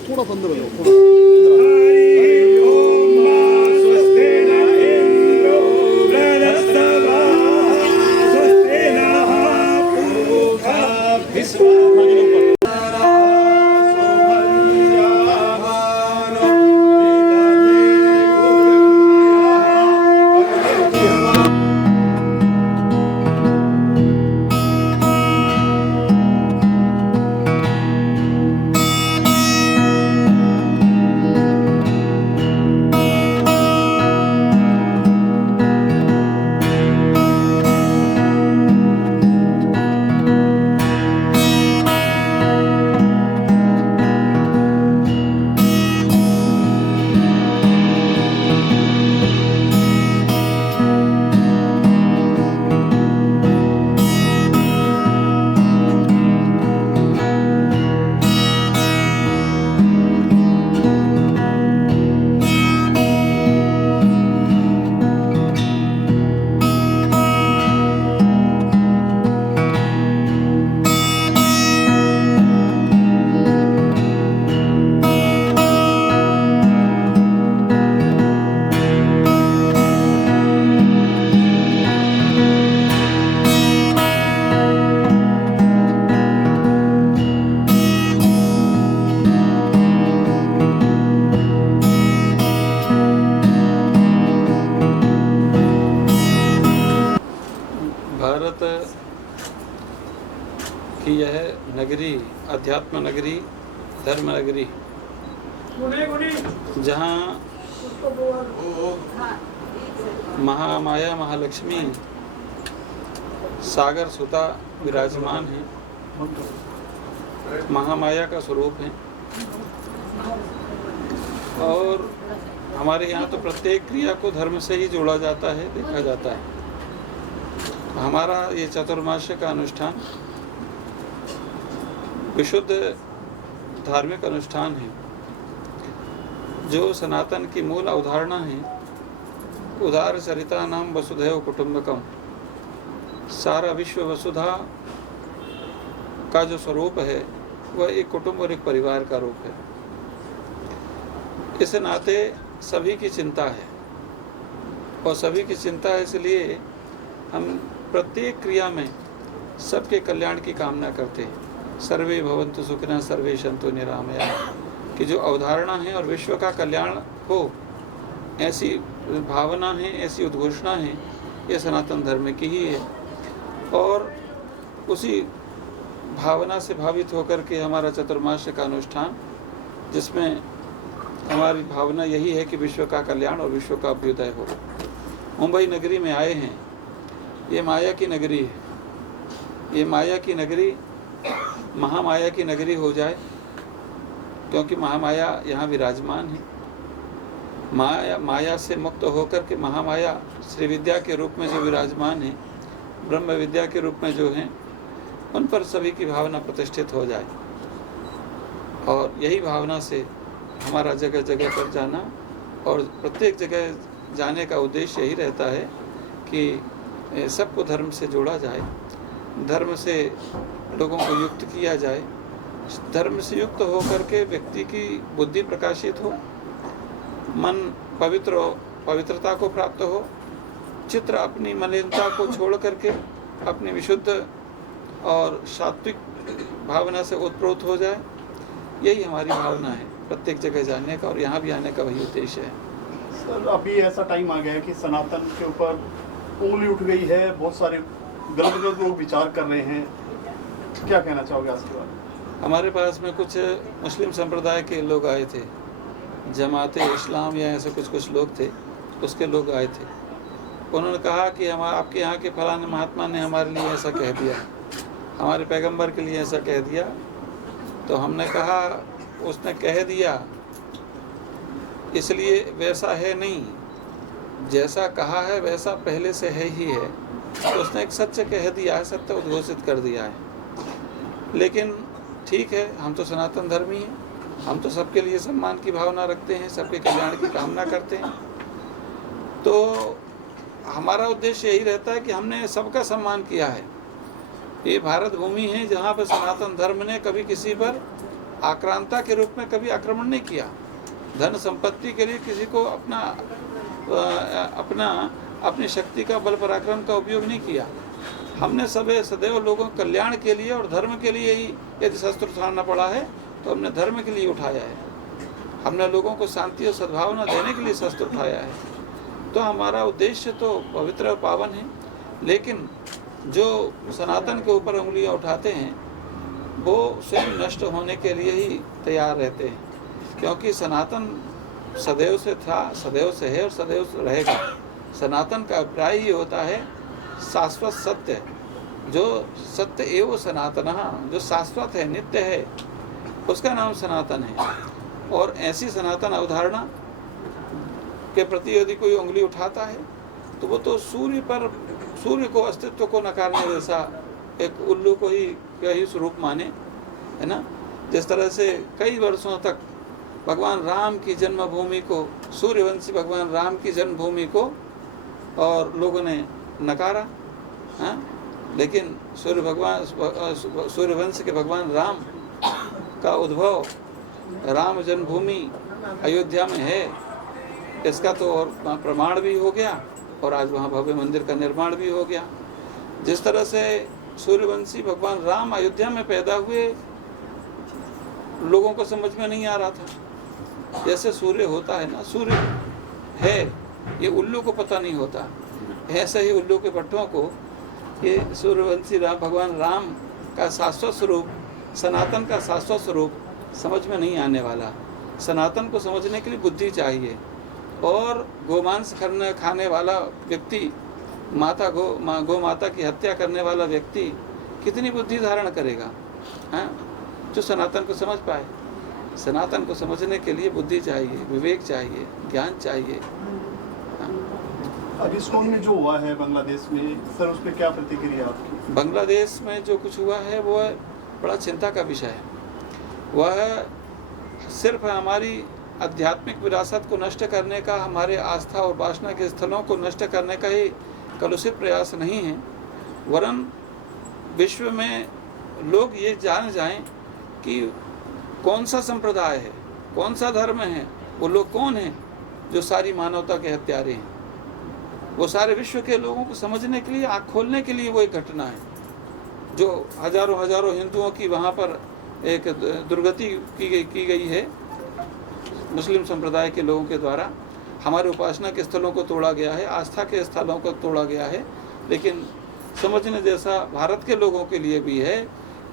थोड़ा अंदर हो जाओ, थोड़ा। भारत की यह नगरी, अध्यात्म नगरी, धर्म नगरी, जहाँ महामाया महालक्ष्मी सागर सुता विराजमान है, महामाया का स्वरूप है। और हमारे यहाँ तो प्रत्येक क्रिया को धर्म से ही जोड़ा जाता है, देखा जाता है। हमारा ये चतुर्मास का अनुष्ठान विशुद्ध धार्मिक अनुष्ठान है, जो सनातन की मूल अवधारणा है। उदार चरिता नाम वसुधैव कुटुंबकम, सारा विश्व वसुधा का जो स्वरूप है वह एक कुटुंब और एक परिवार का रूप है। इस नाते सभी की चिंता है, और सभी की चिंता है इसलिए हम प्रत्येक क्रिया में सबके कल्याण की कामना करते हैं। सर्वे भवन्तु सुखिनः सर्वे सन्तु निरामयाः की जो अवधारणा है और विश्व का कल्याण हो, ऐसी भावना है, ऐसी उद्घोषणा है, ये सनातन धर्म की ही है। और उसी भावना से भावित होकर के हमारा चतुर्मास का अनुष्ठान, जिसमें हमारी भावना यही है कि विश्व का कल्याण और विश्व का अभ्युदय हो। मुंबई नगरी में आए हैं, ये माया की नगरी है। ये माया की नगरी महामाया की नगरी हो जाए, क्योंकि महामाया यहाँ विराजमान है। माया से मुक्त होकर के महामाया श्री विद्या के रूप में जो विराजमान है, ब्रह्म विद्या के रूप में जो हैं, उन पर सभी की भावना प्रतिष्ठित हो जाए। और यही भावना से हमारा जगह जगह पर जाना, और प्रत्येक जगह जाने का उद्देश्य यही रहता है कि सबको धर्म से जोड़ा जाए, धर्म से लोगों को युक्त किया जाए। धर्म से युक्त होकर के व्यक्ति की बुद्धि प्रकाशित हो, मन पवित्रता को प्राप्त हो, चित्र अपनी मलिनता को छोड़ करके अपनी विशुद्ध और सात्विक भावना से ओतप्रोत हो जाए। यही हमारी भावना है प्रत्येक जगह जाने का, और यहाँ भी आने का वही उद्देश्य है। सर, अभी ऐसा टाइम आ गया है कि सनातन के ऊपर उंगली उठ गई है, बहुत सारे गलत गलत लोग विचार कर रहे हैं, क्या कहना चाहोगे इसके बारे में? हमारे पास में कुछ मुस्लिम संप्रदाय के लोग आए थे, जमाते इस्लाम या ऐसे कुछ लोग थे, उसके लोग आए थे। उन्होंने कहा कि हम आपके यहाँ के फलाने महात्मा ने हमारे लिए ऐसा कह दिया, हमारे पैगंबर के लिए ऐसा कह दिया। तो हमने कहा, उसने कह दिया इसलिए वैसा है नहीं, जैसा कहा है वैसा पहले से है ही है। तो उसने एक सत्य कह दिया है, सत्य उद्घोषित कर दिया है। लेकिन ठीक है, हम तो सनातन धर्मी हैं, हम तो सबके लिए सम्मान की भावना रखते हैं, सबके कल्याण की कामना करते हैं। तो हमारा उद्देश्य यही रहता है कि हमने सबका सम्मान किया है। ये भारत भूमि है जहाँ पर सनातन धर्म ने कभी किसी पर आक्रांता के रूप में कभी आक्रमण नहीं किया। धन संपत्ति के लिए किसी को अपनी शक्ति का बल पराक्रम का उपयोग नहीं किया। हमने सदैव लोगों के कल्याण के लिए और धर्म के लिए ही यदि शस्त्र उठाना पड़ा है तो हमने धर्म के लिए उठाया है। हमने लोगों को शांति और सद्भावना देने के लिए शस्त्र उठाया है। तो हमारा उद्देश्य तो पवित्र और पावन है, लेकिन जो सनातन के ऊपर उंगलियां उठाते हैं वो स्वयं नष्ट होने के लिए ही तैयार रहते हैं, क्योंकि सनातन सदैव से था, सदैव से है और सदैव से रहेगा। सनातन का अभिप्राय ही होता है शाश्वत सत्य, जो सत्य एवं सनातन, जो शाश्वत है, नित्य है, उसका नाम सनातन है। और ऐसी सनातन अवधारणा के प्रति यदि कोई उंगली उठाता है तो वो तो सूर्य को अस्तित्व को नकारने जैसा एक उल्लू को ही स्वरूप माने, है ना। जिस तरह से कई वर्षों तक भगवान राम की जन्मभूमि को, सूर्यवंशी भगवान राम की जन्मभूमि को और लोगों ने नकारा, हाँ, लेकिन सूर्यवंश के भगवान राम का उद्भव राम जन्मभूमि अयोध्या में है, इसका तो और प्रमाण भी हो गया और आज वहाँ भव्य मंदिर का निर्माण भी हो गया। जिस तरह से सूर्यवंशी भगवान राम अयोध्या में पैदा हुए, लोगों को समझ में नहीं आ रहा था। जैसे सूर्य होता है ना, सूर्य है, ये उल्लू को पता नहीं होता, ऐसे ही उल्लू के भट्टों को ये सूर्यवंशी भगवान राम का शाश्वत स्वरूप, सनातन का शाश्वत स्वरूप समझ में नहीं आने वाला। सनातन को समझने के लिए बुद्धि चाहिए, और गोमांस खाने वाला व्यक्ति, गौ माता की हत्या करने वाला व्यक्ति कितनी बुद्धि धारण करेगा, हाँ, जो सनातन को समझ पाए। सनातन को समझने के लिए बुद्धि चाहिए, विवेक चाहिए, ज्ञान चाहिए। अब इस्कॉन में जो हुआ है बांग्लादेश में, सर उस पर क्या प्रतिक्रिया आपकी? बांग्लादेश में जो कुछ हुआ है वो बड़ा चिंता का विषय है। वह सिर्फ हमारी आध्यात्मिक विरासत को नष्ट करने का, हमारे आस्था और वासना के स्थलों को नष्ट करने का ही कलुषित प्रयास नहीं है, वरन विश्व में लोग ये जान जाएं कि कौन सा संप्रदाय है, कौन सा धर्म है, वो लोग कौन हैं जो सारी मानवता के हत्यारे हैं। वो सारे विश्व के लोगों को समझने के लिए, आँख खोलने के लिए वो एक घटना है, जो हजारों हिंदुओं की वहाँ पर एक दुर्गति की गई है मुस्लिम संप्रदाय के लोगों के द्वारा। हमारे उपासना के स्थलों को तोड़ा गया है, आस्था के स्थलों को तोड़ा गया है। लेकिन समझने जैसा भारत के लोगों के लिए भी है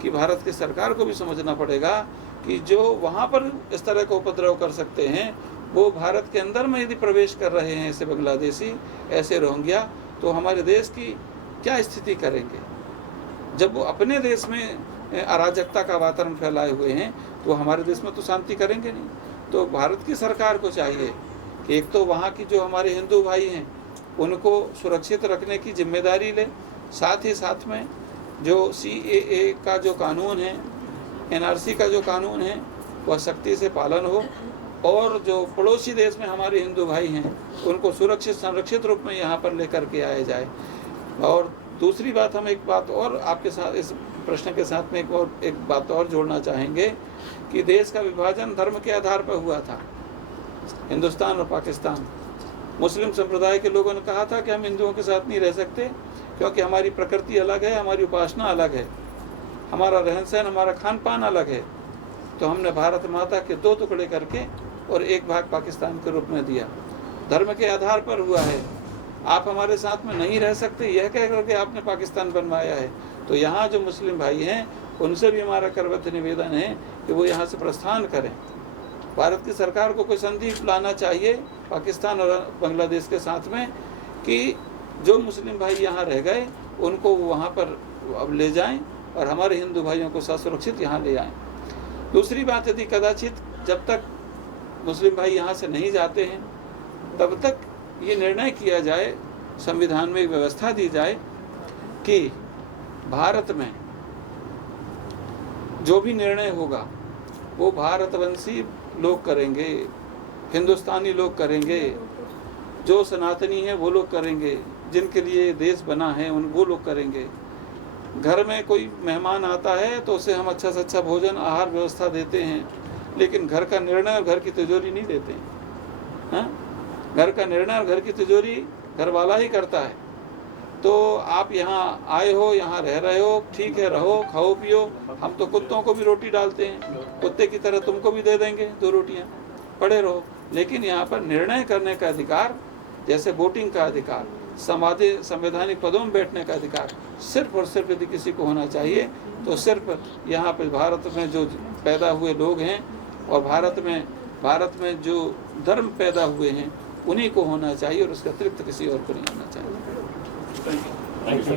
कि भारत की सरकार को भी समझना पड़ेगा कि जो वहाँ पर इस तरह का उपद्रव कर सकते हैं, वो भारत के अंदर में यदि प्रवेश कर रहे हैं ऐसे बांग्लादेशी, ऐसे रोहिंग्या, तो हमारे देश की क्या स्थिति करेंगे। जब वो अपने देश में अराजकता का वातावरण फैलाए हुए हैं तो हमारे देश में तो शांति करेंगे नहीं। तो भारत की सरकार को चाहिए कि एक तो वहाँ की जो हमारे हिंदू भाई हैं उनको सुरक्षित रखने की जिम्मेदारी ले, साथ ही साथ में जो CAA का जो कानून है, NRC का जो कानून है, वह सख्ती से पालन हो, और जो पड़ोसी देश में हमारे हिंदू भाई हैं उनको सुरक्षित संरक्षित रूप में यहाँ पर लेकर के आया जाए। और दूसरी बात, हम एक बात और आपके साथ इस प्रश्न के साथ में एक बात और जोड़ना चाहेंगे कि देश का विभाजन धर्म के आधार पर हुआ था, हिंदुस्तान और पाकिस्तान। मुस्लिम संप्रदाय के लोगों ने कहा था कि हम हिंदुओं के साथ नहीं रह सकते, क्योंकि हमारी प्रकृति अलग है, हमारी उपासना अलग है, हमारा रहन सहन, हमारा खान पान अलग है। तो हमने भारत माता के 2 टुकड़े करके और एक भाग पाकिस्तान के रूप में दिया। धर्म के आधार पर हुआ है। आप हमारे साथ में नहीं रह सकते, यह कह करके आपने पाकिस्तान बनवाया है। तो यहाँ जो मुस्लिम भाई हैं उनसे भी हमारा करबद्ध निवेदन है कि वो यहाँ से प्रस्थान करें। भारत की सरकार को कोई संधि लाना चाहिए पाकिस्तान और बांग्लादेश के साथ में कि जो मुस्लिम भाई यहाँ रह गए उनको वहाँ पर अब ले जाएं और हमारे हिंदू भाइयों को सुरक्षित यहाँ ले आएं। दूसरी बात, यदि कदाचित जब तक मुस्लिम भाई यहाँ से नहीं जाते हैं तब तक ये निर्णय किया जाए, संविधान में एक व्यवस्था दी जाए कि भारत में जो भी निर्णय होगा वो भारतवंशी लोग करेंगे, हिंदुस्तानी लोग करेंगे, जो सनातनी है वो लोग करेंगे, जिनके लिए देश बना है वो लोग करेंगे। घर में कोई मेहमान आता है तो उसे हम अच्छा से अच्छा भोजन आहार व्यवस्था देते हैं, लेकिन घर का निर्णय और घर की तिजोरी नहीं देते हैं। हाँ? घर का निर्णय और घर की तिजोरी घर वाला ही करता है। तो आप यहाँ आए हो, यहाँ रह रहे हो, ठीक है, रहो, खाओ पियो। हम तो कुत्तों को भी रोटी डालते हैं, कुत्ते की तरह तुमको भी दे देंगे 2 रोटियाँ, पड़े रहो। लेकिन यहाँ पर निर्णय करने का अधिकार, जैसे वोटिंग का अधिकार, संवैधानिक पदों में बैठने का अधिकार सिर्फ और सिर्फ यदि किसी को होना चाहिए तो सिर्फ यहाँ पर भारत में जो पैदा हुए लोग हैं और भारत में जो धर्म पैदा हुए हैं उन्हीं को होना चाहिए, और उसके अतिरिक्त किसी और को नहीं होना चाहिए। Thank you.